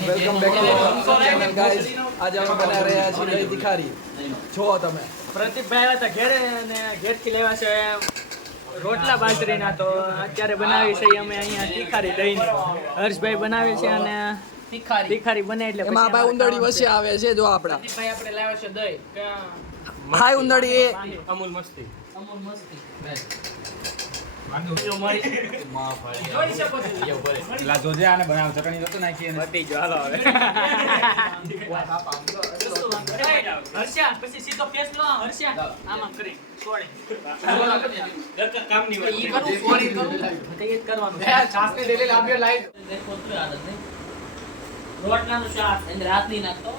Welcome back to channel guys. આજે અમે બનાવી રહ્યા છીએ દહીં તિખારી. જો તમે પ્રદીપભાઈ આવ્યા હતા ઘેરે અને ઘેરથી લેવા છે રોટલા બાજરીના, તો અત્યારે બનાવી છે અમે અહીંયા તિખારી દહીં. હર્ષભાઈ બનાવે છે અને તિખારી બને એટલે એમાં ભાઈ ઉંદરડી વચ્ચે આવે છે. જો આપડા પ્રદીપભાઈ આપણે લાવ્યા છે દહીં. હાય ઉંદરડી એ અમૂલ મસ્તી. જોજે આને બનાવ ચટણી તો નાખી બધી જો હાલો હવે હર્ષા પછી સીધો ફેસ લો હર્ષા આમ આમ કરી છોડે કામ ની હોય ઈ કરું સોરી કરું તો એ જ કરવાનું છાસ ને ડેલી લાવ્યો લાઈટ દેખો તો આદત નહીં રોટલાનું શાક અંદર હાથ નહીં નાખતો